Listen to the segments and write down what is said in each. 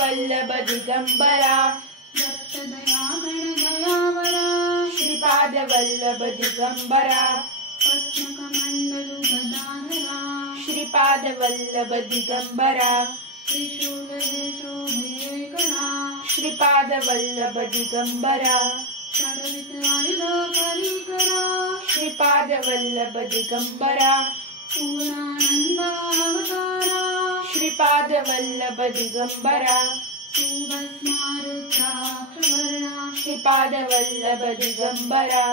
वल्लभ दिगंबरा दत्तदया गणदयावरा श्रीपाद वल्लभ दिगंबरा पद्मकमण्डलु गदाधरा श्रीपाद वल्लभ दिगंबरा त्रिशूलशोभेकरा श्रीपाद वल्लभ दिगंबरा षड्विधायुध परिकरा श्रीपाद वल्लभ दिगंबरा पूर्णानन्दावतारा श्रीपाद वल्लभ दिगंबरा सुभस्मारुद्राक्षवर्णा श्रीपाद वल्लभ दिगंबरा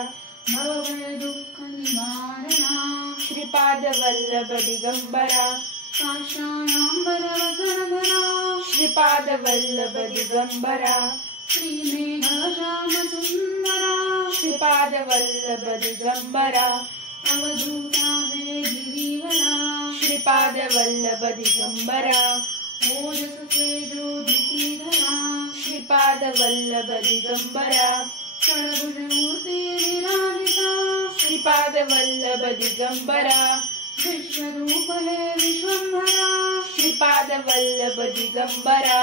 भवभयदुःखनिवारणा श्रीपाद वल्लभ दिगंबरा काषायाम्बरवसनधरा श्रीपाद वल्लभ दिगंबरा श्रीमेघश्यामसुन्दरा श्रीपाद वल्लभ दिगंबरा अवधूता हे गिरिवरा श्रीपाद वल्लभ दिगंबरा ओजस्तेजोदितिधरा श्रीपाद वल्लभ दिगंबरा षड्भुजमूर्ति विराजिता श्रीपाद वल्लभ दिगंबरा विश्वरूप हे विश्वम्भरा श्रीपाद वल्लभ दिगंबरा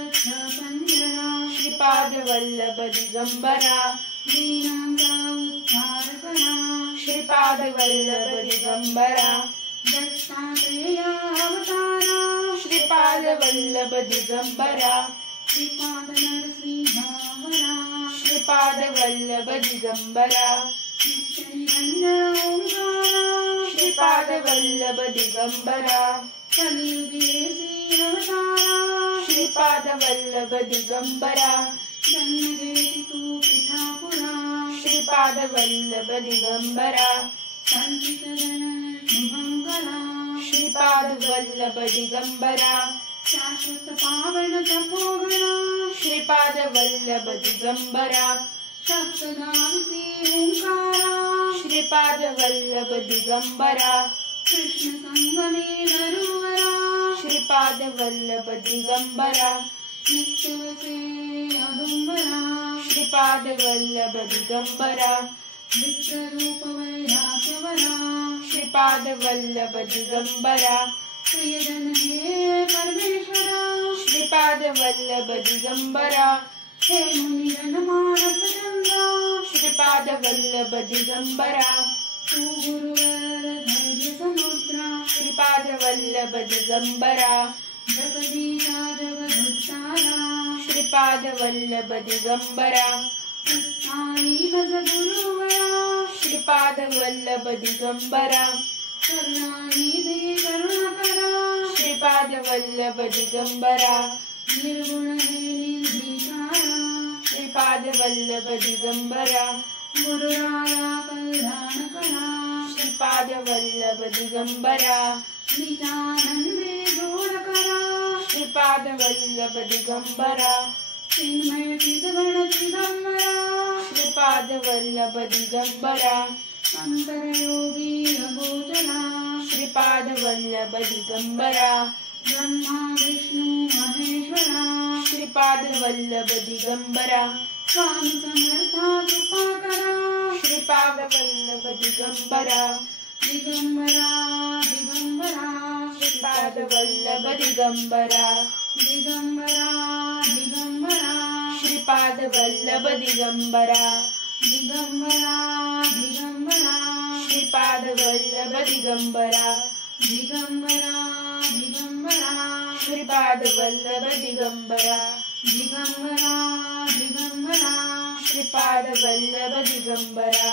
भक्तप्रियवत्सपञ्जरा श्रीपाद वल्लभ दिगंबरा दीनांगा उद्धारकरा श्रीपाद वल्लभ दिगंबरा दत्तात्रेयावतारा श्रीपाद वल्लभ दिगंबरा श्रीपाद नरसिंहावरा श्रीपाद वल्लभ दिगंबरा नित्यनिरञ्जन ओंकारा श्रीपाद वल्लभ दिगंबरा कलियुगेशी अवतारा श्रीपाद वल्लभ दिगंबरा जन्मदेशितु पिठापुरा श्रीपाद वल्लभ दिगंबरा संचितजन शुभंकरा श्रीपाद वल्लभ दिगंबरा शाश्वत पावन तपोगणा श्रीपाद वल्लभ दिगंबरा सप्तनामसी ओंकारा श्रीपाद वल्लभ दिगंबरा कृष्ण संगमे नरुवरा श्रीपाद वल्लभ दिगंबरा नित्यवसे अगंबरा श्रीपाद वल्लभ दिगंबरा विश्वरूप वैराग्यवरा श्रीपाद वल्लभ दिगंबरा प्रियजन हे परमेश्वरा श्रीपाद वल्लभ दिगंबरा हे मुनिजन मानस चंद्रा श्रीपाद वल्लभ दिगंबरा तू गुरुवर धैर्य समुद्रा श्रीपाद वल्लभ दिगंबरा जगदीशा जगदुद्धारा श्रीपाद वल्लभ दिगंबरा उत्थानी भज गुरुवरा श्रीपाद वल्लभ दिगंबरा करुणानिधि करुणाकरा श्रीपाद वल्लभ दिगंबरा निर्गुण हे निर्भीकारा श्रीपाद वल्लभ दिगंबरा गुरुराया कल्याणकरा श्रीपाद वल्लभ दिगंबरा निजानंदे दूरकरा श्रीपाद वल्लभ दिगंबरा चिन्मय चिदगण चिदंबरा श्रीपाद वल्लभ दिगंबरा अंतरयोगी अगोचरा श्रीपाद वल्लभ दिगंबरा ब्रह्मा विष्णु महेश्वरा श्रीपाद वल्लभ दिगंबरा स्वाम समर्था कृपाकरा श्रीपाद वल्लभ दिगंबरा दिगंबरा दिगंबरा श्रीपाद वल्लभ दिगंबरा दिगंबरा दिगंबरा श्रीपाद वल्लभ दिगंबरा दिगंबरा दिगंबरा श्रीपाद वल्लभ दिगंबरा दिगंबरा दिगंबरा श्रीपाद वल्लभ दिगंबरा दिगंबरा दिगंबरा श्रीपाद वल्लभ दिगंबरा